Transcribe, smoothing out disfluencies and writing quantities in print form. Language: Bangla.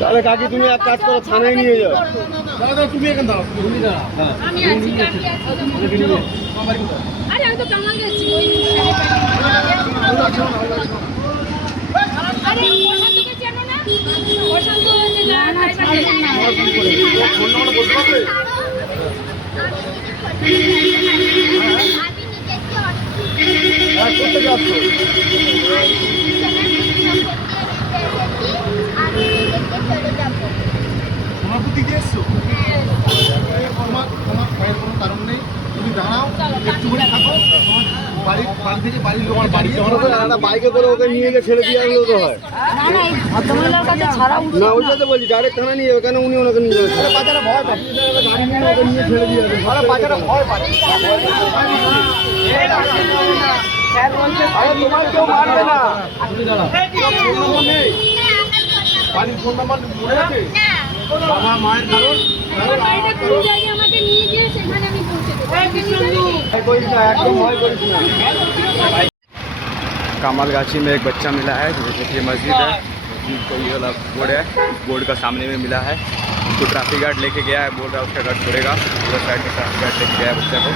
তাহলে কাকি তুমি এক কাজ করো, থানায় নিয়ে যাও। দাদা তুমি এখানে দাঁড়াও, তুমি দাঁড়াও। আমি আছি কাকি আছি। আরে আমি তো কামাল গেছি ওই আরে প্রশান্তকে চেনো না? প্রশান্ত হচ্ছে না ফোন নাম্বার বলতে পারবে? করতে যাচ্ছ তোমার প্রতি দিয়ে এসছো? তোমার ভয়ের কোনো কারণ নেই, তুমি দাঁড়াও একটুখানি থাকো। বাড়ি থেকে বাড়ির লোক বাইকে করে ওকে নিয়ে গিয়ে ছেড়ে দিয়ে আসলেও তো হয় না। ওই জন্য বলছি ডাইরেক্ট থানা নিয়ে যাবে, কেন উনি ওনাকে নিয়ে যাবে? বাজারে ভয় পায়, গাড়ি নিয়ে ওকে নিয়ে ছেড়ে দিয়ে যাবে। বাজারে ভয় পায়। আরে তোমার কেউ মারবে না। বাড়ির ফোন নাম্বার মনে আছে? বাবা মায়ের কারণ আমাকে নিয়ে গিয়ে সেখানে আমি পৌঁছে দেবো। একদম ভয় করিস না। कमलगाछी में एक बच्चा मिला है, जैसे कि मस्जिद है, मस्जिद को ये वाला बोर्ड है, बोर्ड का सामने में मिला है। उसको ट्रैफिक गार्ड लेके गया है, बोल रहा है उसका गार्ड छोड़ेगा, उधर साइड में ट्रैफिक गार्ड लेके गया है बच्चा को।